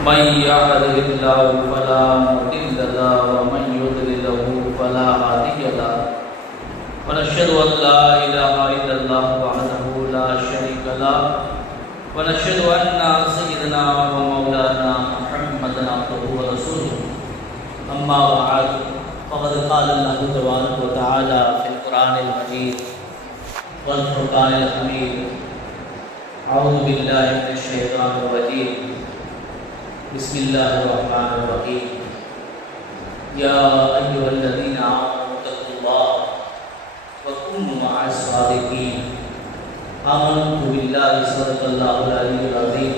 من يهده الله فلا مضل له ومن يضلل فلا هادي له ونشهد أن لا إله إلا الله وحده لا شريك له ونشهد أن سيدنا ومولانا محمدا عبده ورسوله أما بعد فقد قال الله تبارك وتعالى في القرآن المجيد والفرقان الحميد أعوذ بالله من الشيطان الرجيم بسم الله الرحمن الرحيم يا أيها الذين آمنوا اتقوا الله وكونوا مع الصادقين آمنت بالله صدق الله العلي العظيم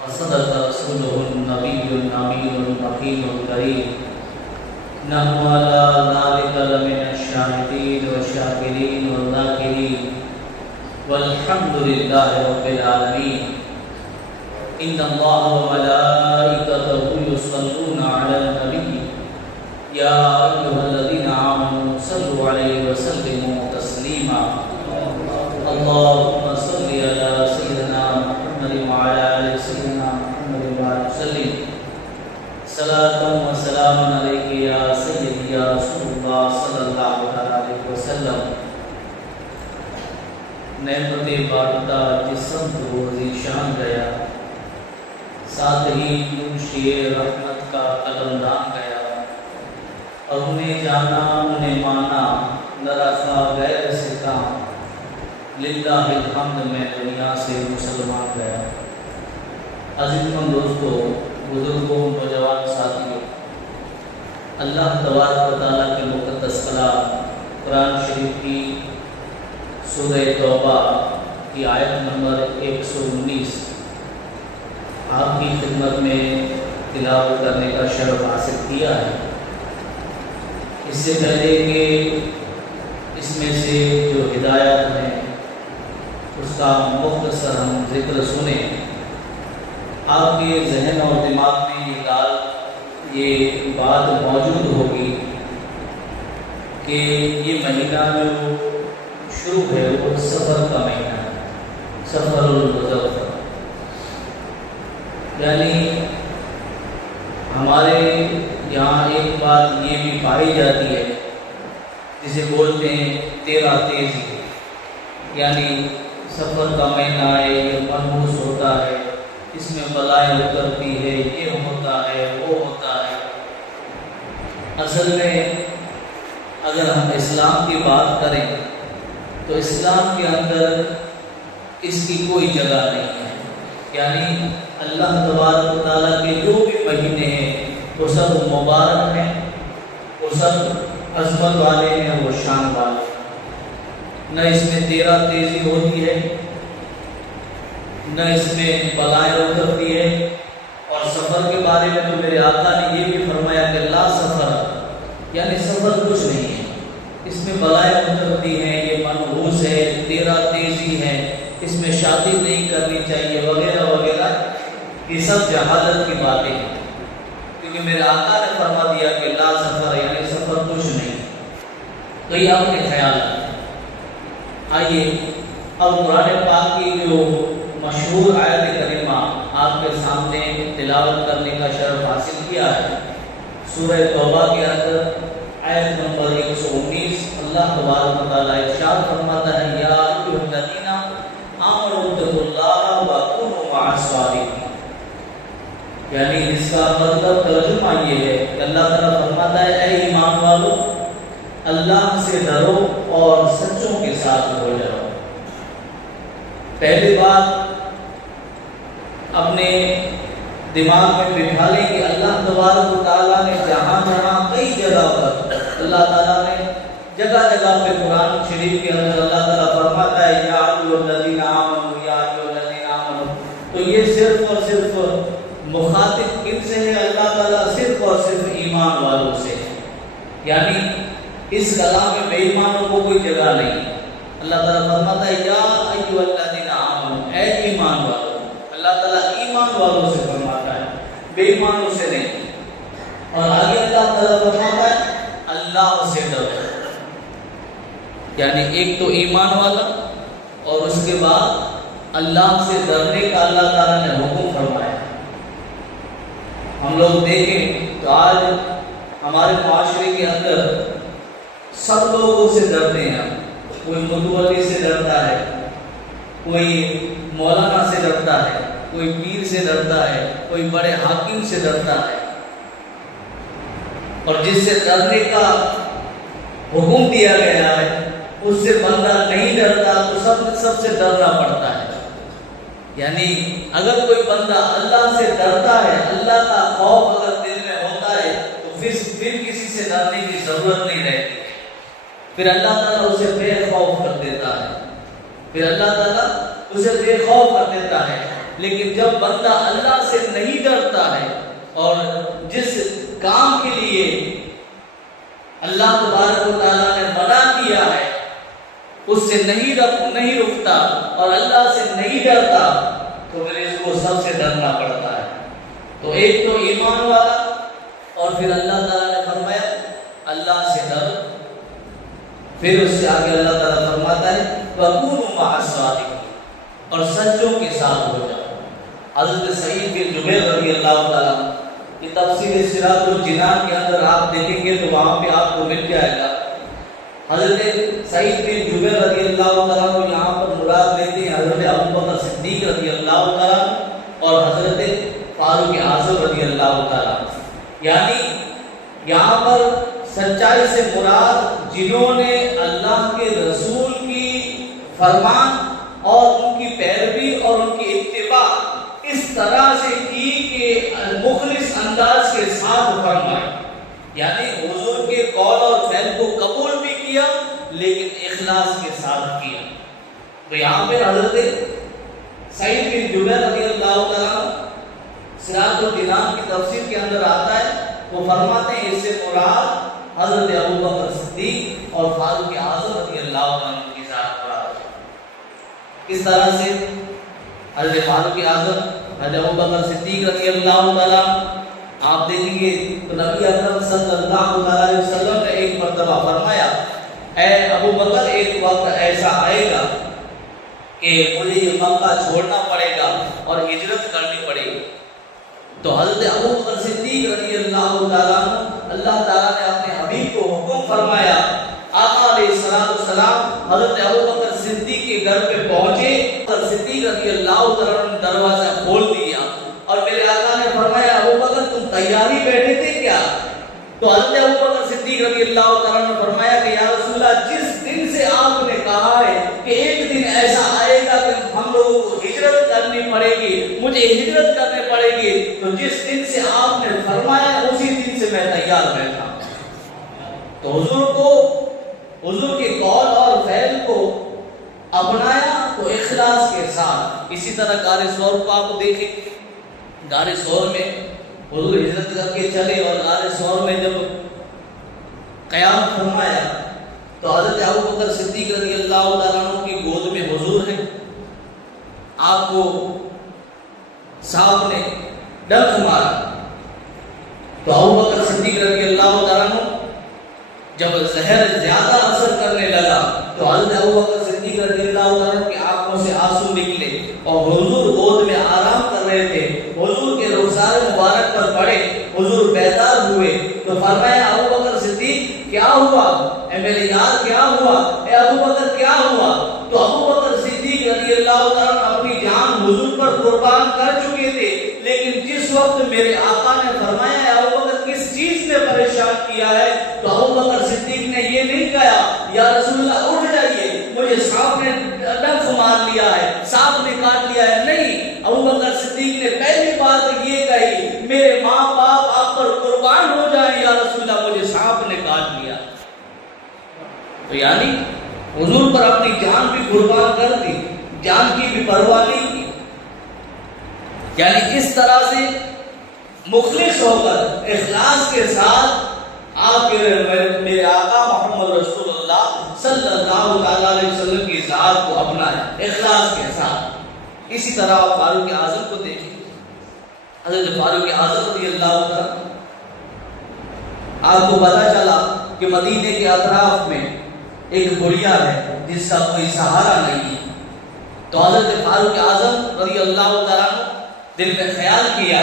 وصدق رسوله النبي الأمين المكين الكريم نحن على ذلك لمن الشاهدين والشاكرين والذاكرين والحمد لله رب العالمين إن الله وملائكته يصلون على النبي يا أيها الذين آمنوا صلوا عليه وسلموا تسليما اللهم صل على سيدنا محمد وعلى آل سيدنا محمد وبارك وسلم صلاة وسلام عليك يا سيدي يا رسول الله صلى الله عليه وسلم نعمت بارتا جسم تو ذیشان گیا ساتھ ہی منشی رحمت کا قلم ران گیا اور انہیں جانا انہیں مانا نہ رکھا غیر سے کام للہ الحمد میں دنیا سے مسلمان گیا۔ عزیزمند دوستو، بزرگوں، نوجوان ساتھیوں، اللہ تبارک و تعالیٰ کے مقدس کلام قرآن شریف کی سورہ توبہ کی آیت نمبر 119 آپ کی خدمت میں تلاوت کرنے کا شرف حاصل کیا ہے۔ اس سے پہلے کہ اس میں سے جو ہدایت ہیں اس کا مختصر ہم ذکر سنیں، آپ کے ذہن اور دماغ میں یہ بات موجود ہوگی کہ یہ مہینہ جو شروع ہے وہ سفر کا مہینہ ہے، سفر المظفر، یعنی ہمارے یہاں ایک بات یہ بھی پائی جاتی ہے جسے بولتے ہیں 13 تیزی، یعنی سفر کا مہینہ ہے، یہ منحوس ہوتا ہے، اس میں بلائیں اترتی ہے، یہ ہوتا ہے، وہ ہوتا ہے۔ اصل میں اگر ہم اسلام کی بات کریں تو اسلام کے اندر اس کی کوئی جگہ نہیں ہے، یعنی اللہ تبارک و تعالیٰ کے جو بھی مہینے ہیں وہ سب مبارک ہیں، وہ سب عظمت والے ہیں، وہ شان والے ہیں۔ نہ اس میں 13 تیزی ہوتی ہے، نہ اس میں بلائیں اترتی ہے، اور سفر کے بارے میں تو میرے آقا نے یہ بھی فرمایا کہ لا سفر، یعنی سفر کچھ نہیں ہے، اس میں بلائیں اترتی ہیں، یہ منحوس ہے، 13 تیزی ہے، اس میں شادی نہیں کرنی چاہیے وغیرہ وغیرہ، یہ سب جہالت کی باتیں ہیں، کیونکہ میرے آقا نے فرما دیا کہ لا سفر، یعنی سفر کچھ نہیں۔ تو یہ آپ کے خیال ہے۔ آئیے اب قرآن پاک کی جو مشہور آیت کریمہ آپ کے سامنے تلاوت کرنے کا شرف حاصل کیا ہے، سورہ توبہ کے اندر آیت نمبر 119 اللہ تبارک و تعالیٰ ارشاد فرماتا ہے یا ایھا الذین آمنوا اتقوا اللہ وکونوا مع الصادقین، یعنی اس کا مطلب ترجمہ یہ ہے کہ اللہ تعالیٰ فرماتا ہے اے ایمان والو، اللہ سے ڈرو اور سچوں کے ساتھ ہو جاؤ۔ پہلی بات اپنے دماغ میں بٹھا لیں کہ اللہ تبارک و تعالیٰ نے جہاں جہاں کئی جگہ پر اللہ تعالیٰ نے جگہ جگہ پہ قرآن شریف کے اندر اللہ تعالیٰ فرماتا ہے یا ایھا الذین آمنوا یا ایھا الذین آمنوا، تو یہ صرف اور صرف مخاطب کن سے ہے؟ اللہ تعالیٰ صرف اور صرف ایمان والوں سے ہے، یعنی اس کلام میں بے ایمانوں کو کوئی جگہ نہیں۔ اللہ تعالیٰ فرماتا ہے یا ایھا الذین آمنوا، اے ایمان والوں، اللہ تعالیٰ ایمان والوں سے فرماتا ہے، بے ایمانوں سے نہیں۔ اور آگے اللہ تعالیٰ فرماتا ہے اللہ سے ڈرو، یعنی ایک تو ایمان والا اور اس کے بعد اللہ سے ڈرنے کا اللہ تعالیٰ نے حکم فرمایا۔ ہم لوگ دیکھیں تو آج ہمارے معاشرے کے اندر سب لوگوں سے ڈرتے ہیں. کوئی متولی سے ڈرتا ہے, کوئی مولانا سے ڈرتا ہے, کوئی پیر سے ڈرتا ہے, کوئی بڑے حاکم سے ڈرتا ہے. اور جس سے ڈرنے کا حکم دیا گیا ہے اس سے بندہ نہیں ڈرتا تو سب سے ڈرنا پڑتا ہے. یعنی اگر کوئی بندہ اللہ سے ڈرتا ہے, اللہ کا خوف اگر دل میں ہوتا ہے تو پھر کسی سے ڈرنے کی ضرورت نہیں رہتی. پھر اللہ تعالیٰ اسے بے خوف کر دیتا ہے, پھر اللہ تعالیٰ اسے بے خوف کر دیتا ہے. لیکن جب بندہ اللہ سے نہیں ڈرتا ہے اور جس کام کے لیے اللہ تبارک و تعالیٰ نے منع کیا ہے اس سے نہیں رکتا اور اللہ سے نہیں ڈرتا تو پھر اس کو سب سے ڈرنا پڑتا ہے. تو ایک تو ایمان والا, اور پھر اللہ تعالیٰ نے فرمایا اللہ سے ڈر. پھر اس سے آگے اللہ تعالیٰ فرماتا ہے وَكُونُوا مَعَ الصَّادِقِينَ, اور سچوں کے ساتھ ہو جاؤ. حضرت سعید بن جبیر رضی اللہ تعالیٰ کی تفسیر صراط الجنان کے اندر آپ دیکھیں گے تو وہاں پہ آپ کو مل جائے گا. حضرت سعید بن جبیر رضی اللہ تعالیٰ کو یہاں پر مراد لیتے ہیں حضرت ابوبکر صدیق رضی اللہ تعالیٰ اور حضرت فاروق اعظم رضی اللہ تعالیٰ. یعنی یہاں پر سچائی سے مراد جنہوں نے اللہ کے رسول کی فرمان اور ان کی پیروی اور ان کی اتباع اس طرح سے کی کہ مخلص انداز کے ساتھ فرمائے. یعنی حضور کے قول اور فعل کو قبول بھی کیا لیکن اخلاص کے ساتھ کیا. تو یہاں پہ حضرت سعید بن جبیر رضی اللہ تعالیٰ صراط الجنان کی تفسیر کے اندر آتا ہے, وہ فرماتے ہیں اس سے مراد حضرت ابوبکر صدیق اور فاروق اعظم رضی اللہ عنہ کی ذات مراد. اس طرح سے حضرت فاروق اعظم, حضرت ابوبکر صدیق رضی اللہ تعالیٰ آپ دیکھیں گے تو نبی اکرم صلی اللہ علیہ وسلم نے ایک مرتبہ فرمایا اے ابو بکر ایک وقت ایسا آئے گا کہ مجھے یہ مکہ چھوڑنا پڑے گا اور ہجرت کرنی پڑے گی. تو حضرت ابو بکر صدیق رضی اللہ تعالیٰ اللہ تعالیٰ نے اپنے حبیب کو حکم فرمایا. آقا علیہ السلام حضرت ابو بکر صدیق کے گھر پہ پہنچے, بکر صدیق رضی اللہ تعالیٰ نے دروازہ کھول دیا اور میرے آقا نے فرمایا ابو بکر تم تیاری بیٹھے تھے کیا؟ تو حضرت ابو بکر صدیق رضی اللہ تعالیٰ نے فرمایا کہ یا رسول اللہ جس دن سے آپ نے کہا ہے کہ ایک دن ایسا آئے گا کہ ہم لوگوں کو ہجرت کرنی پڑے گی, مجھے ہجرت کرنے پڑے گی, تو جس دن سے آپ نے فرمایا اسی دن سے میں تیار بیٹھا. تو حضور کے قول اور فعل کو اپنایا تو اخلاص کے ساتھ. اسی طرح غار ثور کو آپ دیکھیں, غار ثور میں حضور ہجرت کر کے چلے اور غار ثور میں جب قیام فرمایا تو حضرت ابوبکر صدیق رضی اللہ تعالیٰ عنہ کی گود میں حضور ہے. آپ کو سانپ نے ڈنک مارا تو ابوبکر صدیق رضی اللہ تعالیٰ عنہ جب زہر زیادہ اثر کرنے لگا تو حضرت ابوبکر صدیق رضی اللہ تعالیٰ عنہ کی آنکھوں سے آنسو نکلے اور حضور گود میں آرام کر رہے تھے. حضور کے رخسار مبارک پر پڑے, حضور بیدار ہوئے تو فرمایا ابوبکر صدیق کیا ہوا, اے میرے یار کیا ہوا, اے ابوبکر کیا ہوا؟ تو ابوبکر صدیق رضی اللہ تعالیٰ اپنی جان حضور پر قربان کر چکے تھے, لیکن جس وقت میرے آقا نے فرمایا اے ابوبکر کس چیز نے پریشان کیا ہے, تو ابوبکر صدیق نے یہ نہیں کہا یا رسول اللہ اٹھ جائیے مجھے سانپ نے ڈنک مار لیا ہے, سانپ نے کاٹ لیا ہے. نہیں, ابوبکر صدیق نے پہلی بات یہ کہی میرے ماں باپ آپ پر قربان ہو جائیں یا رسول اللہ مجھے سانپ نے کاٹ لیا. تو یعنی حضور پر اپنی جان بھی قربان کر دی, جان کی بھی پرواہ نہیں کی. یعنی اس طرح سے مخلص ہو کر اخلاص کے ساتھ آپ میرے آقا محمد رسول اللہ صلی اللہ علیہ وسلم کی ذات کو اپنایا اخلاص کے ساتھ. اسی طرح آپ فاروق اعظم کو دیکھیں, حضرت فاروق اعظم رضی اللہ عنہ آپ کو پتا چلا کہ مدینے کے اطراف میں ایک گڑیا ہے جس کا کوئی سہارا نہیں ہے. تو حضرت فاروق اعظم رضی اللہ تعالیٰ دل میں خیال کیا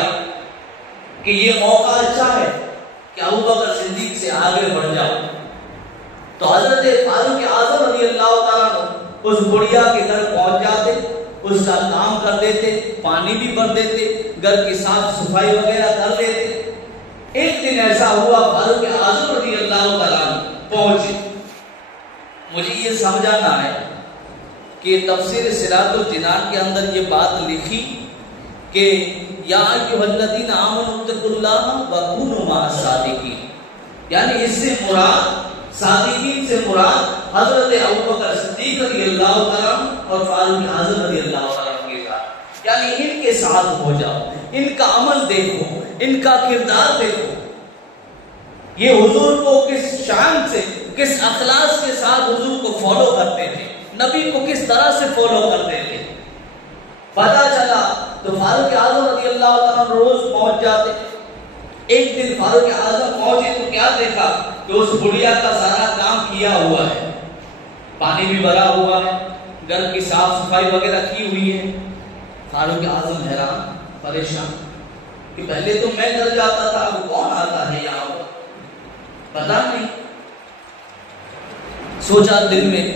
کہ یہ موقع اچھا ہے کہ ابو بکر صدیق سے آگے بڑھ جاؤ، تو حضرت فاروق اعظم رضی اللہ تعالیٰ عنہ اس بڑھیا کے گھر پہنچ جاتے، اس کا کام کر دیتے، پانی بھی بھر دیتے، گھر کی صاف صفائی وغیرہ کر دیتے۔ ایک دن ایسا ہوا فاروق اعظم رضی اللہ تعالیٰ عنہ پہنچے۔ مجھے یہ سمجھانا ہے کہ تفسیر صراط الجنان کے اندر یہ بات لکھی کہ یا ایھا الذین آمنوا اتقوا اللہ وکونوا مع الصادقین، یعنی اس سے مراد، صادقین سے مراد حضرت ابوبکر صدیق رضی اللہ تعالیٰ اور فاروق اعظم رضی اللہ تعالیٰ کے ساتھ، یعنی ان کے ساتھ ہو جاؤ، ان کا عمل دیکھو، ان کا کردار دیکھو، یہ حضور کو کس شان سے، کس اخلاص کے ساتھ حضور کو فالو کرتے تھے، نبی کو کس طرح سے فالو کرتے تھے۔ پتا چلا تو فاروق اعظم رضی اللہ تعالیٰ روز پہنچ جاتے۔ ایک دن فاروق اعظم پہنچے تو کیا دیکھا کہ اس بڑھیا کا سارا کام کیا ہوا ہے، پانی بھی بھرا ہوا ہے، گھر کی صاف صفائی وغیرہ کی ہوئی ہے۔ فاروق اعظم حیران پریشان کہ پہلے تو میں گھر جاتا تھا، اب کون آتا ہے یہاں پر، پتا نہیں۔ سوچا دل میں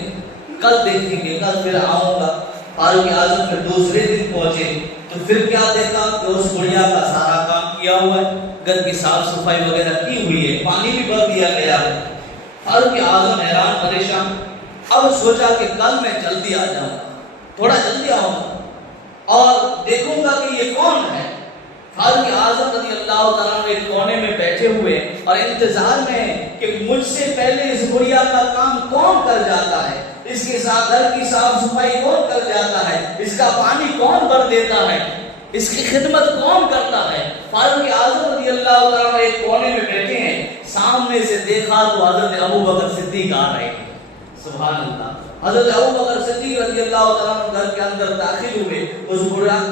کل دیکھیں گے، کل پھر آؤں گا۔ فاروق اعظم پھر دوسرے دن پہنچے تو پھر کیا دیکھا کہ اس بڑھیا کا سارا کام کیا ہوا ہے، گھر کی صاف صفائی وغیرہ کی ہوئی ہے، پانی بھی بھر دیا گیا ہے۔ فاروق اعظم حیران پریشان۔ اب سوچا کہ کل میں جلدی آ جاؤں گا، تھوڑا جلدی آؤں گا اور دیکھوں گا کہ یہ کون ہے۔ فاروق اعظم رضی اللہ تعالیٰ ایک کونے میں بیٹھے ہوئے اور انتظار میں کہ مجھ سے پہلے اس بڑھیا کا کام کون کر جاتا ہے، اس کے ساتھ گھر کی صاف صفائی کون کر جاتا ہے، اس کا پانی کون بھر دیتا ہے، اس کی خدمت کون کرتا ہے۔ فاروق اعظم رضی اللہ تعالیٰ ایک کونے میں بیٹھے ہیں، سامنے سے دیکھا تو حضرت ابوبکر صدیق آ رہے ہیں۔ سبحان اللہ۔ حضرت ابوبکر صدیق رضی اللہ تعالیٰ گھر کے اندر داخل ہوئے، اس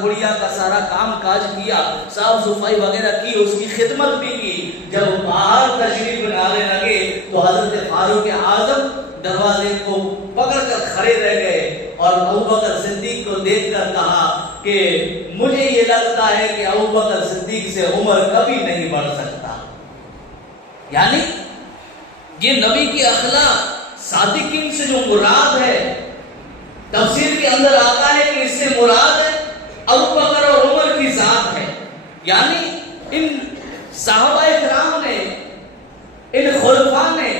بڑھیا کا سارا کام کاج کیا، صاف صفائی وغیرہ کی، اس کی خدمت بھی کی۔ جب باہر تشریف لانے لگے تو حضرت فاروق اعظم دروازے کو پکڑ کر کھڑے رہ گئے اور ابوبکر صدیق کو دیکھ کر کہا کہ مجھے یہ لگتا ہے کہ ابوبکر صدیق سے عمر کبھی نہیں بڑھ سکتا۔ یعنی یہ نبی کی اخلاق، صادقین سے جو مراد ہے، تفسیر کے اندر آتا ہے کہ اس سے مراد ہے ابوبکر اور عمر کی ذات ہے۔ یعنی ان صحابہ کرام نے، ان خلفاء نے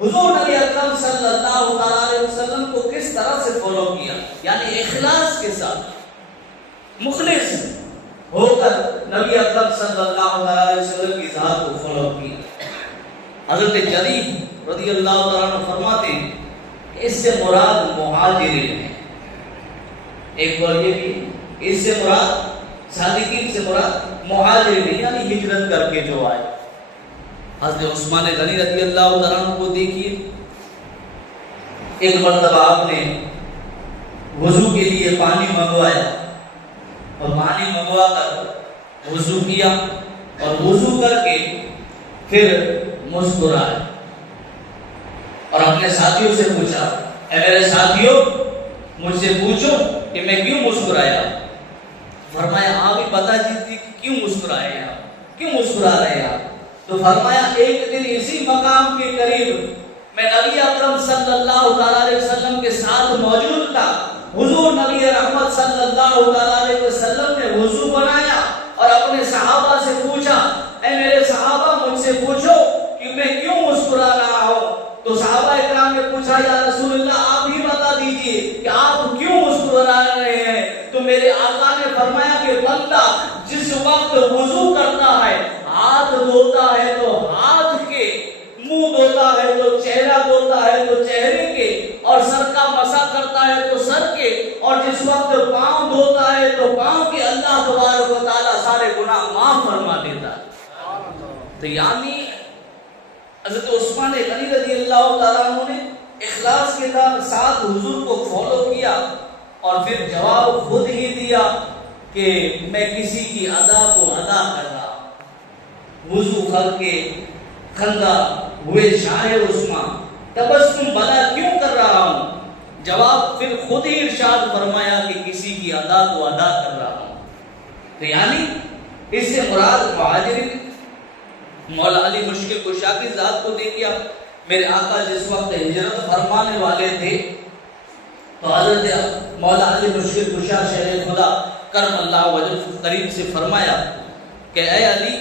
حضور نبی اکرم صلی اللہ علیہ وسلم کو کس طرح سے فالو کیا، یعنی اخلاص کے ساتھ، مخلص ہو کر نبی اکرم صلی اللہ علیہ وسلم کی ذات کو فالو کیا۔ حضرت جریر رضی اللہ تعالیٰ عنہ فرماتے ہیں کہ اس سے مراد مہاجرین ہیں۔ ایک بار یہ بھی، اس سے مراد صادقین سے مراد مہاجرین، یعنی ہجرت کر کے جو آئے۔ حضرت عثمان غنی رضی اللہ تعالیٰ عنہ کو دیکھیے، ایک مرتبہ آپ نے وضو کے لیے پانی منگوایا اور پانی منگوا کر وضو کیا اور وضو کر کے پھر مسکرائے اور اپنے ساتھیوں سے پوچھا، اے میرے ساتھیوں مجھ سے پوچھو کہ میں کیوں مسکرایا۔ فرمایا آپ ہی بتا دیجیے کہ کیوں مسکرائے آپ، کیوں مسکرا رہے آپ۔ تو فرمایا ایک دن اسی مقام کے قریب میں نبی اکرم صلی اللہ علیہ وسلم کے ساتھ موجود تھا، حضور نبی رحمت صلی اللہ علیہ وسلم نے وضو بنایا اور اپنے صحابہ سے پوچھا، اے میرے صحابہ مجھ سے پوچھو کہ میں کیوں مسکرا رہا ہوں۔ تو صحابہ اکرام نے پوچھا، یا رسول اللہ آپ ہی بتا دیجئے کہ آپ کیوں مسکرا رہے ہیں۔ تو میرے آقا نے فرمایا کہ بندہ جس وقت وضو کرتا ہے، ہاتھ دھوتا ہے تو ہاتھ کے، منہ دھوتا ہے تو چہرہ دھوتا ہے تو چہرے کے، اور سر کا مسح کرتا ہے تو سر کے، اور جس وقت پاؤں دھوتا ہے تو پاؤں کے، اللہ تبارک و تعالیٰ سارے گناہ معاف فرما دیتا ہے۔ تو یعنی حضرت عثمان غنی رضی اللہ تعالیٰ عنہ نے اخلاص کے ساتھ حضور کو فالو کیا اور پھر جواب خود ہی دیا کہ میں کسی کی ادا کو ادا کر رہا ہوں۔ وضو کر کے خندہ ہوئے شاہ عثمان، تبسم بلا کیوں کر رہا ہوں؟ جواب پھر خود ہی ارشاد فرمایا کہ کسی کی ادا کو ادا کر رہا ہوں۔ تو یعنی اس سے مراد مہاجرین مولا علی مشکل کشا کی ذات کو دیکھیا۔ میرے آقا جس وقت ہجرت فرمانے والے تھے تو حضرت مولا علی مشکل کشا شہر خدا کرم اللہ وجہ قریب سے فرمایا کہ اے علی،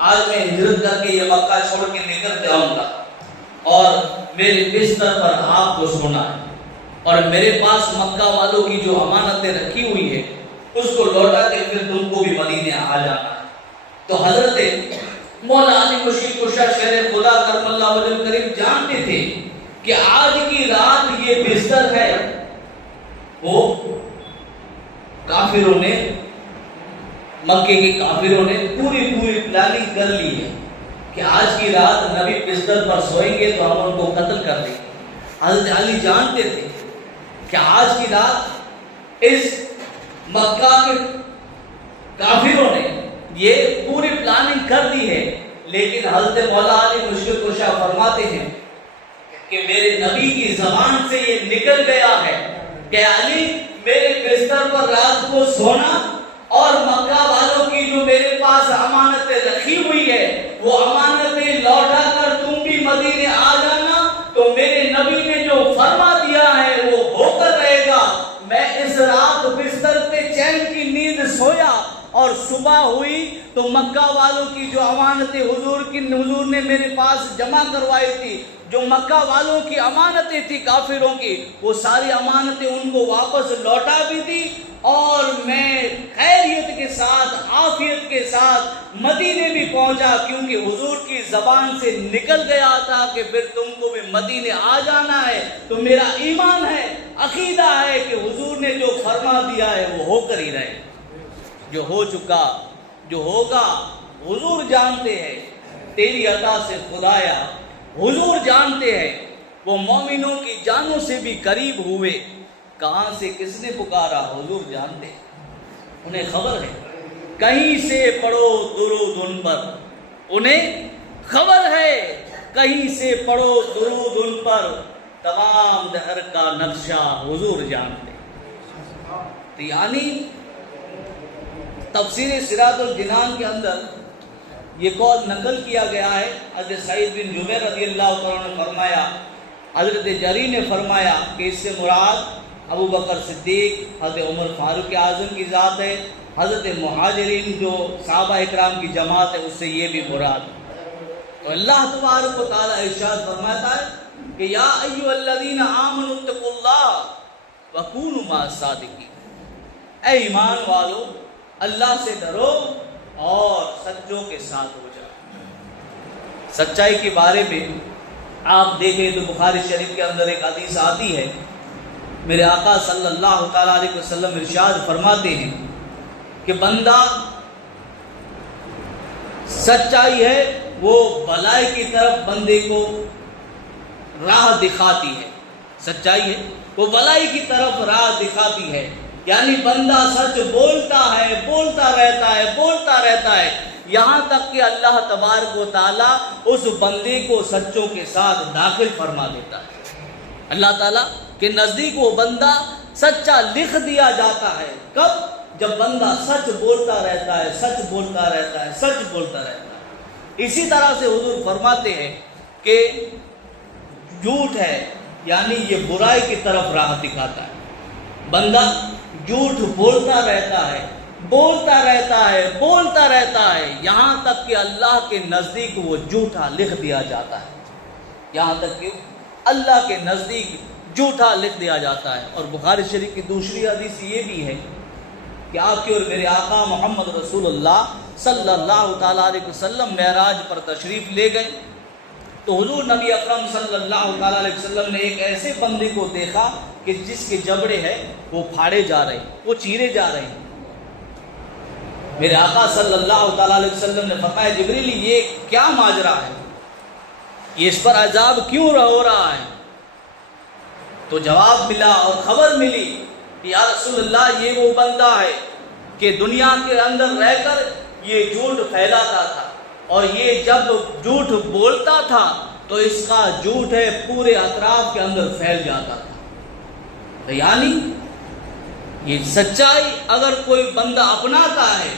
آج میں ہجرت کر کے یہ مکہ چھوڑ کے نکل جاؤں گا اور میرے بستر پر آپ کو سونا ہے، اور میرے پاس مکہ والوں کی جو امانتیں رکھی ہوئی ہے اس کو لوٹا کے پھر تم کو بھی مدینے آ جانا ہے۔ تو حضرت مولا علی مشکل کشا شہر خدا کرم اللہ وجہ قریب جانتے تھے کہ آج کی رات یہ بستر ہے، وہ کافروں نے، مکے کے کافروں نے پوری پلاننگ کر لی ہے کہ آج کی رات نبی بستر پر سوئیں گے تو ہم ان کو قتل کر دیں گے۔ حضرت علی جانتے تھے کہ آج کی رات اس مکہ کے کافروں نے یہ پوری پلاننگ کر دی ہے، لیکن حضرت مولا علی مشکل کشا فرماتے ہیں کہ میرے نبی کی زبان سے یہ نکل گیا ہے کہ علی میرے بستر پر رات کو سونا، اور مکہ والوں کی جو میرے پاس امانتیں رکھی ہوئی ہے وہ امانتیں لوٹا کر تم بھی مدینے آ جانا۔ تو میرے نبی نے جو فرما دیا ہے وہ ہو کر رہے گا۔ میں اس رات بستر پہ چین کی نیند سویا اور صبح ہوئی تو مکہ والوں کی جو امانتیں حضور نے میرے پاس جمع کروائی تھی، جو مکہ والوں کی امانتیں تھی کافروں کی، وہ ساری امانتیں ان کو واپس لوٹا بھی دی، اور میں خیریت کے ساتھ عافیت کے ساتھ مدینے بھی پہنچا، کیونکہ حضور کی زبان سے نکل گیا تھا کہ پھر تم کو بھی مدینے آ جانا ہے۔ تو میرا ایمان ہے، عقیدہ ہے کہ حضور نے جو فرما دیا ہے وہ ہو کر ہی رہے، جو ہو چکا جو ہوگا حضور جانتے ہیں، تیری عطا سے خدایا حضور جانتے ہیں۔ وہ مومنوں کی جانوں سے بھی قریب ہوئے، کہاں سے کس نے پکارا حضور جانتے ہیں، انہیں خبر ہے۔ کہیں سے پڑھو درود ان پر، انہیں خبر ہے، کہیں سے پڑھو درود ان پر، تمام دہر کا نقشہ حضور جانتے ہیں۔ تو یعنی تفسیر صراط الجنان کے اندر یہ قول نقل کیا گیا ہے۔ حضرت سعید بن جبیر رضی اللہ عنہ نے فرمایا، حضرت جری نے فرمایا کہ اس سے مراد ابو بکر صدیق، حضرت عمر فاروق اعظم کی ذات ہے، حضرت مہاجرین جو صحابہ اکرام کی جماعت ہے اس سے یہ بھی مراد ہے۔ تو اللہ تبارک و تعالی ارشاد فرماتا ہے کہ یا ایھا الذین آمنوا اتقوا اللہ وکونوا مع الصادقین، اے ایمان والو اللہ سے ڈرو اور سچوں کے ساتھ ہو جاؤ۔ سچائی کے بارے میں آپ دیکھیں تو بخاری شریف کے اندر ایک حدیث آتی ہے، میرے آقا صلی اللہ تعالیٰ علیہ وسلم ارشاد فرماتے ہیں کہ بندہ سچائی ہے وہ بھلائی کی طرف بندے کو راہ دکھاتی ہے، سچائی ہے وہ بھلائی کی طرف راہ دکھاتی ہے، یعنی بندہ سچ بولتا ہے، بولتا رہتا ہے یہاں تک کہ اللہ تبارک و تعالیٰ اس بندے کو سچوں کے ساتھ داخل فرما دیتا ہے۔ اللہ تعالیٰ کے نزدیک وہ بندہ سچا لکھ دیا جاتا ہے، کب؟ جب بندہ سچ بولتا رہتا ہے۔ اسی طرح سے حضور فرماتے ہیں کہ جھوٹ ہے یعنی یہ برائی کی طرف راہ دکھاتا ہے، بندہ جھوٹ بولتا رہتا ہے یہاں تک کہ اللہ کے نزدیک وہ جھوٹا لکھ دیا جاتا ہے، اور بخاری شریف کی دوسری حدیث یہ بھی ہے کہ آپ کی اور میرے آقا محمد رسول اللہ صلی اللہ تعالیٰ علیہ وسلم معراج پر تشریف لے گئے تو حضور نبی اکرم صلی اللہ تعالیٰ علیہ وسلم نے ایک ایسے بندے کو دیکھا کہ جس کے جبڑے ہیں وہ پھاڑے جا رہے ہیں، وہ چیرے جا رہے ہیں۔ میرے آقا صلی اللہ تعالیٰ علیہ وسلم نے فرمایا جبریل یہ کیا ماجرا ہے، یہ اس پر عذاب کیوں ہو رہا ہے؟ تو جواب ملا اور خبر ملی کہ یا رسول اللہ یہ وہ بندہ ہے کہ دنیا کے اندر رہ کر یہ جھوٹ پھیلاتا تھا، اور یہ جب جھوٹ بولتا تھا تو اس کا جھوٹ ہے پورے اطراف کے اندر پھیل جاتا تھا۔ یعنی یہ سچائی اگر کوئی بندہ اپناتا ہے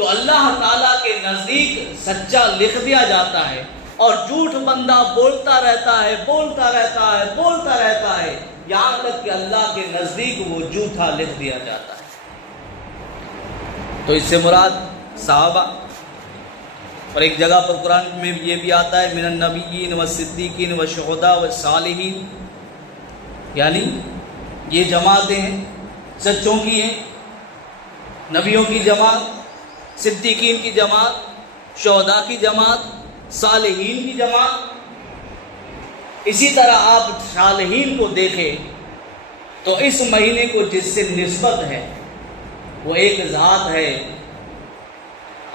تو اللہ تعالیٰ کے نزدیک سچا لکھ دیا جاتا ہے، اور جھوٹ بندہ بولتا رہتا ہے بولتا رہتا ہے بولتا رہتا ہے، یہاں تک کہ اللہ کے نزدیک وہ جھوٹا لکھ دیا جاتا ہے۔ تو اس سے مراد صحابہ، اور ایک جگہ پر قرآن میں یہ بھی آتا ہے من النبیین والصدیقین والشہداء والصالحین، یعنی یہ جماعتیں ہیں سچوں کی ہیں، نبیوں کی جماعت، صدیقین کی جماعت، شہداء کی جماعت، صالحین کی جماعت۔ اسی طرح آپ صالحین کو دیکھیں تو اس مہینے کو جس سے نسبت ہے وہ ایک ذات ہے،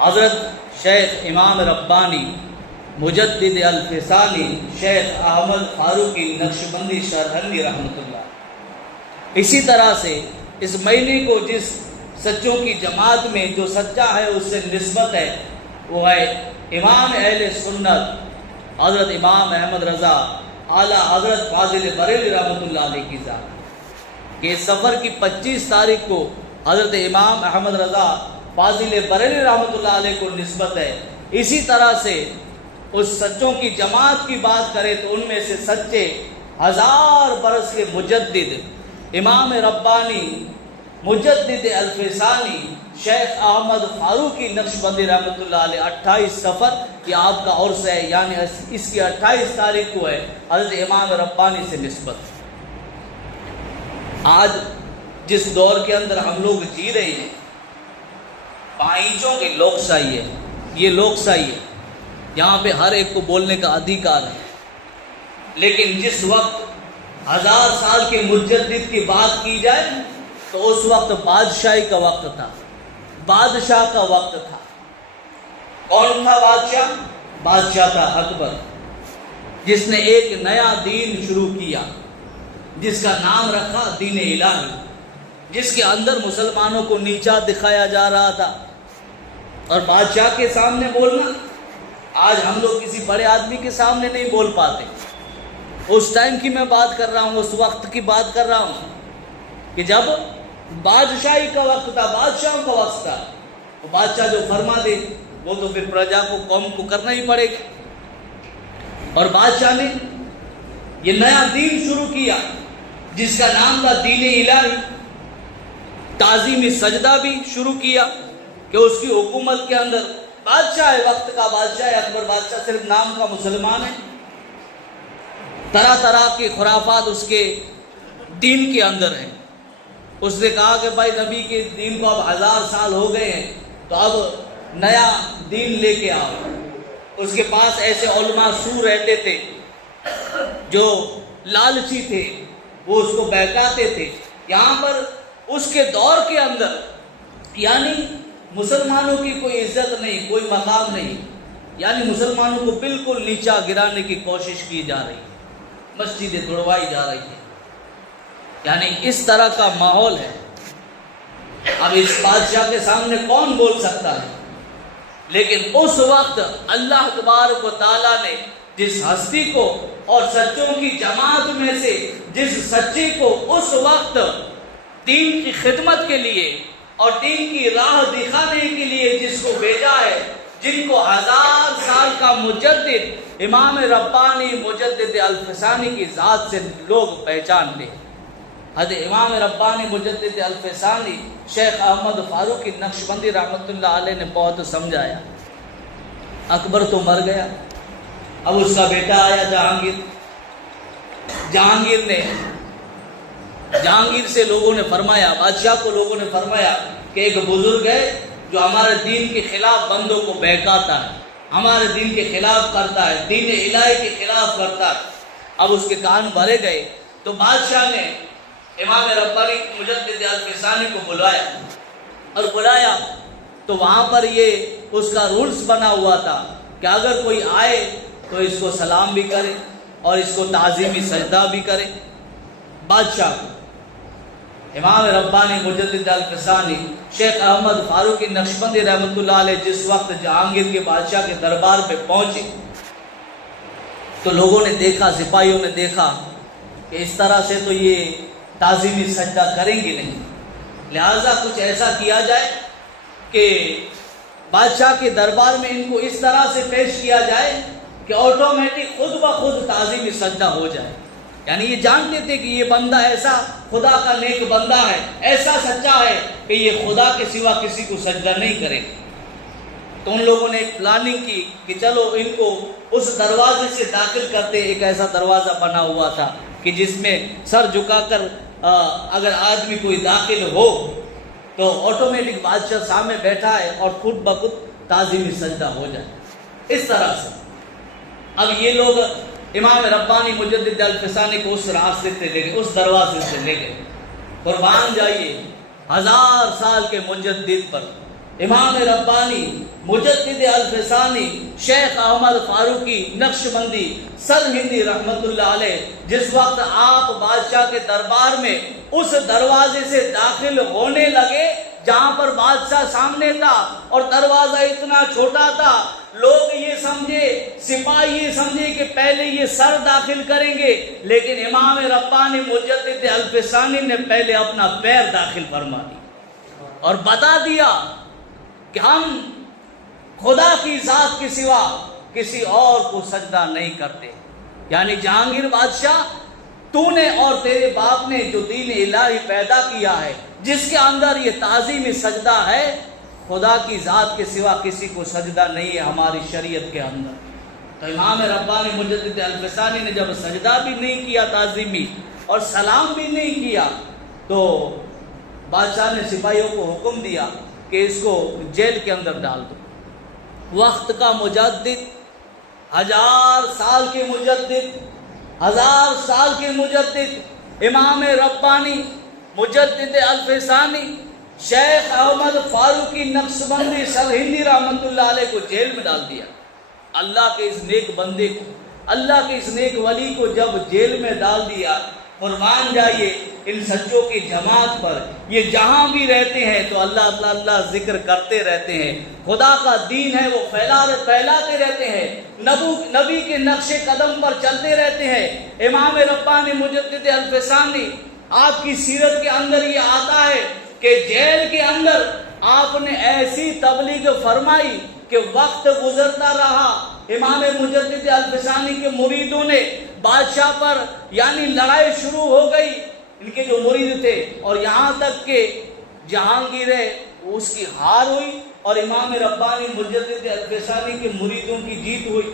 حضرت شیخ امام ربانی مجدد الفسانی شیخ احمد فاروقی نقشبندی شرحلی رحمۃ اللہ۔ اسی طرح سے اس مہینے کو جس سچوں کی جماعت میں جو سچا ہے اس سے نسبت ہے وہ ہے امام اہل سنت حضرت امام احمد رضا اعلیٰ حضرت فاضل بریلوی رحمۃ اللہ علیہ کی ذات، کہ سفر کی 25 تاریخ کو حضرت امام احمد رضا فاضل بریلوی رحمۃ اللہ علیہ کو نسبت ہے۔ اسی طرح سے اس سچوں کی جماعت کی بات کریں تو ان میں سے سچے 1000 برس کے مجدد امام ربانی مجدد الفسانی شیخ احمد فاروقی نقشبندی رحمۃ اللہ علیہ 28 سفر یہ آپ کا عرس ہے، یعنی اس کی 28 تاریخ کو ہے حضرت امام ربانی سے نسبت۔ آج جس دور کے اندر ہم لوگ جی رہے ہیں، پائنچوں کی لوک شاہی ہے، یہ لوک شاہی ہے، یہاں پہ ہر ایک کو بولنے کا ادھیکار ہے، لیکن جس وقت 1000 سال کے مجدد کی بات کی جائے تو اس وقت بادشاہی کا وقت تھا، بادشاہ کا وقت تھا۔ کون تھا بادشاہ؟ بادشاہ تھا اکبر، جس نے ایک نیا دین شروع کیا جس کا نام رکھا دین الہی، جس کے اندر مسلمانوں کو نیچا دکھایا جا رہا تھا۔ اور بادشاہ کے سامنے بولنا، آج ہم لوگ کسی بڑے آدمی کے سامنے نہیں بول پاتے۔ اس ٹائم کی میں بات کر رہا ہوں، اس وقت کی بات کر رہا ہوں کہ جب بادشاہی کا وقت تھا، بادشاہوں کا وقت تھا، وہ بادشاہ جو فرما دے وہ تو پھر پرجا کو قوم کو کرنا ہی پڑے گا۔ اور بادشاہ نے یہ نیا دین شروع کیا جس کا نام تھا دین الہی، تعظیمی سجدہ بھی شروع کیا کہ اس کی حکومت کے اندر بادشاہ ہے، وقت کا بادشاہ ہے اکبر، بادشاہ صرف نام کا مسلمان ہے، طرح طرح کے خرافات اس کے دین کے اندر ہیں۔ اس نے کہا کہ بھائی نبی کے دین کو اب 1000 سال ہو گئے ہیں تو اب نیا دین لے کے آؤ۔ اس کے پاس ایسے علماء سو رہتے تھے جو لالچی تھے، وہ اس کو بہکاتے تھے۔ یہاں پر اس کے دور کے اندر یعنی مسلمانوں کی کوئی عزت نہیں، کوئی مقام نہیں، یعنی مسلمانوں کو بالکل نیچا گرانے کی کوشش کی جا رہی ہے، مسجدیں توڑوائی جا رہی ہیں، یعنی اس طرح کا ماحول ہے۔ اب اس بادشاہ کے سامنے کون بول سکتا ہے؟ لیکن اس وقت اللہ تبارک و تعالیٰ نے جس ہستی کو اور سچوں کی جماعت میں سے جس سچے کو اس وقت دین کی خدمت کے لیے اور دین کی راہ دکھانے کے لیے جس کو بھیجا ہے، جن کو 1000 سال کا مجدد امام ربانی مجدد الفسانی کی ذات سے لوگ پہچانتے ہیں۔ حضرت امام ربانی مجدد الفسانی شیخ احمد فاروقی نقشبندی رحمۃ اللہ علیہ نے بہت سمجھایا۔ اکبر تو مر گیا، اب اس کا بیٹا آیا جہانگیر۔ جہانگیر سے لوگوں نے فرمایا، بادشاہ کو لوگوں نے فرمایا کہ ایک بزرگ ہے جو ہمارے دین کے خلاف بندوں کو بہکاتا ہے، ہمارے دین کے خلاف کرتا ہے، دین الہی کے خلاف کرتا ہے۔ اب اس کے کان بھرے گئے تو بادشاہ نے امام ربانی مجدد الفسانی کو بلایا تو وہاں پر یہ اس کا رولز بنا ہوا تھا کہ اگر کوئی آئے تو اس کو سلام بھی کرے اور اس کو تعظیمی سجدہ بھی کرے۔ بادشاہ کو امام ربانی مجدد الفسانی شیخ احمد فاروقی نقشبندی رحمۃ اللہ علیہ جس وقت جہانگیر کے بادشاہ کے دربار پہ پہنچے تو لوگوں نے دیکھا، سپاہیوں نے دیکھا کہ اس طرح سے تو یہ تعظیمی سجدہ کریں گے نہیں، لہٰذا کچھ ایسا کیا جائے کہ بادشاہ کے دربار میں ان کو اس طرح سے پیش کیا جائے کہ آٹومیٹک خود بخود تعظیمی سجدہ ہو جائے. یعنی یہ جانتے تھے کہ یہ بندہ ایسا خدا کا نیک بندہ ہے، ایسا سچا ہے کہ یہ خدا کے سوا کسی کو سجدہ نہیں کرے. تو ان لوگوں نے ایک پلاننگ کی کہ چلو ان کو اس دروازے سے داخل کرتے. ایک ایسا دروازہ بنا ہوا تھا کہ جس میں سر جھکا کر اگر آدمی کوئی داخل ہو تو آٹومیٹک بادشاہ سامنے بیٹھا ہے اور خود بخود تعظیمی سجدہ ہو جائے. اس طرح سے اب یہ لوگ امام ربانی مجدد الفسانی کو اس راستے سے لے گئے، اس دروازے سے لے گئے. قربان جائیے 1000 سال کے مجدد پر امام ربانی مجدد الفسانی شیخ احمد فاروقی نقشبندی سرہندی رحمت اللہ علیہ جس وقت آپ بادشاہ کے دربار میں اس دروازے سے داخل ہونے لگے جہاں پر بادشاہ سامنے تھا اور دروازہ اتنا چھوٹا تھا، لوگ یہ سمجھے، سپاہی یہ سمجھے کہ پہلے یہ سر داخل کریں گے، لیکن امام ربانی مجدد الفسانی نے پہلے اپنا پیر داخل فرما دیا اور بتا دیا کہ ہم خدا کی ذات کے سوا کسی اور کو سجدہ نہیں کرتے. یعنی جہانگیر بادشاہ تو نے اور تیرے باپ نے جو دین الہی پیدا کیا ہے جس کے اندر یہ تعظیمی سجدہ ہے، خدا کی ذات کے سوا کسی کو سجدہ نہیں ہے ہماری شریعت کے اندر. تو امام ربانی مجدد الفسانی نے جب سجدہ بھی نہیں کیا تعظیمی اور سلام بھی نہیں کیا تو بادشاہ نے سپاہیوں کو حکم دیا کہ اس کو جیل کے اندر ڈال دو. وقت کا مجدد، 1000 سال کے مجدد، 1000 سال کے مجدد امام ربانی مجدد الفسانی شیخ احمد فاروقی نقشبندی سرہندی رحمت اللہ علیہ کو جیل میں ڈال دیا. اللہ کے اس نیک بندے کو، اللہ کے اس نیک ولی کو جب جیل میں ڈال دیا، قربان جائیے ان سچوں کی جماعت پر یہ جہاں بھی رہتے ہیں تو اللہ اللہ ذکر کرتے رہتے ہیں. خدا کا دین ہے وہ پھیلاتے رہتے ہیں، نبی کے نقش قدم پر چلتے رہتے ہیں. امام ربانی مجدد الفسانی آپ کی سیرت کے اندر یہ آتا ہے کہ جیل کے اندر آپ نے ایسی تبلیغ فرمائی کہ وقت گزرتا رہا. امام مجدد الفسانی کے مریدوں نے بادشاہ پر یعنی لڑائی شروع ہو گئی، ان کے جو مرید تھے، اور یہاں تک کہ جہانگیر ہے اس کی ہار ہوئی اور امام ربانی مجدد الفسانی کے مریدوں کی جیت ہوئی.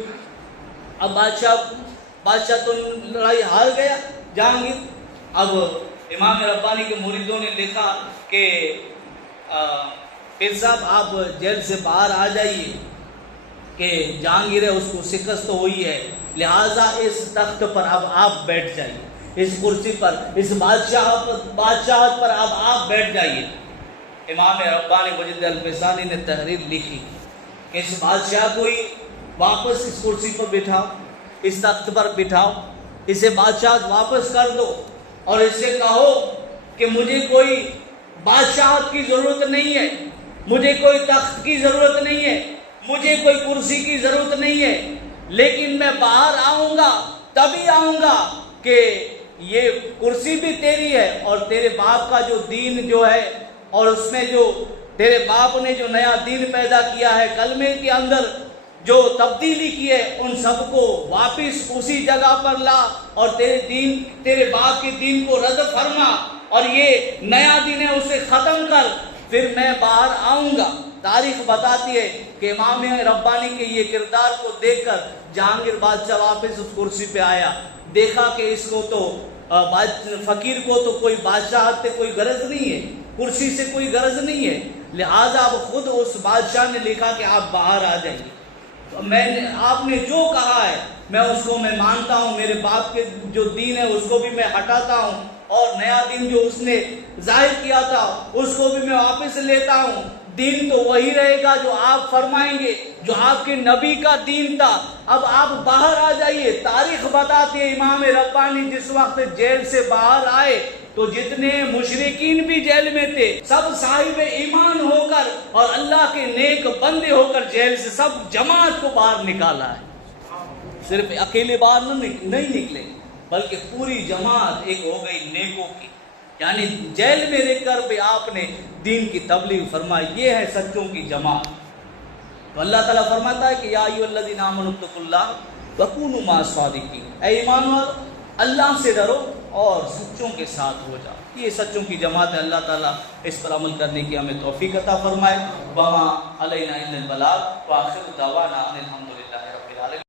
اب بادشاہ تو لڑائی ہار گیا جہانگیر. اب امام ربانی کے مریدوں نے لکھا کہ پیر صاحب آپ جیل سے باہر آ جائیے کہ جہانگیر ہے اس کو شکست ہوئی ہے، لہٰذا اس تخت پر اب آپ بیٹھ جائیے، اس کرسی پر، اس بادشاہت پر اب آپ بیٹھ جائیے. امام ربانی مجدد الفسانی نے تحریر لکھی کہ اس بادشاہ کو ہی واپس اس کرسی پر بٹھاؤ، اس تخت پر بٹھاؤ، اسے بادشاہت واپس کر دو اور اس سے کہو کہ مجھے کوئی بادشاہت کی ضرورت نہیں ہے، مجھے کوئی تخت کی ضرورت نہیں ہے، مجھے کوئی کرسی کی ضرورت نہیں ہے، لیکن میں باہر آؤں گا تبھی آؤں گا کہ یہ کرسی بھی تیری ہے اور تیرے باپ کا جو دین جو ہے اور اس میں جو تیرے باپ نے جو نیا دین پیدا کیا ہے، کلمے کے اندر جو تبدیلی کی ہے، ان سب کو واپس اسی جگہ پر لا اور تیرے باپ کے دین کو رد فرما اور یہ نیا دین ہے اسے ختم کر، پھر میں باہر آؤں گا. تاریخ بتاتی ہے کہ امام ربانی کے یہ کردار کو دیکھ کر جہانگیر بادشاہ واپس اس کرسی پہ آیا. دیکھا کہ اس کو تو فقیر کو تو کوئی بادشاہت سے کوئی غرض نہیں ہے، کرسی سے کوئی غرض نہیں ہے، لہٰذا اب خود اس بادشاہ نے لکھا کہ آپ باہر آ جائیے. آپ نے جو کہا ہے میں اس کو میں مانتا ہوں، میرے باپ کے جو دین ہے اس کو بھی میں ہٹاتا ہوں اور نیا دین جو اس نے ظاہر کیا تھا اس کو بھی میں واپس لیتا ہوں. دین تو وہی رہے گا جو آپ فرمائیں گے، جو آپ کے نبی کا دین تھا. اب آپ باہر آ جائیے. تاریخ بتاتی ہے امام ربانی جس وقت جیل سے باہر آئے تو جتنے مشرکین بھی جیل میں تھے سب صاحب ایمان ہو کر اور اللہ کے نیک بندے ہو کر جیل سے سب جماعت کو باہر نکالا ہے. صرف اکیلے باہر نہیں نکلے بلکہ پوری جماعت ایک ہو گئی نیکوں کی. یعنی جیل میں رہ کر بھی آپ نے دین کی تبلیغ فرمائی. یہ ہے سچوں کی جماعت. تو اللہ تعالیٰ فرماتا ہے کہ یا ایھا الذین آمنوا اتقوا اللہ وکونوا مع الصادقین، اے ایمان والو اللہ سے ڈرو اور سچوں کے ساتھ ہو جاؤ۔ یہ سچوں کی جماعت ہے، اللہ تعالیٰ اس پر عمل کرنے کی ہمیں توفیق عطا فرمائے۔ وما علینا الا البلاغ وآخر دعوانا ان الحمد للہ۔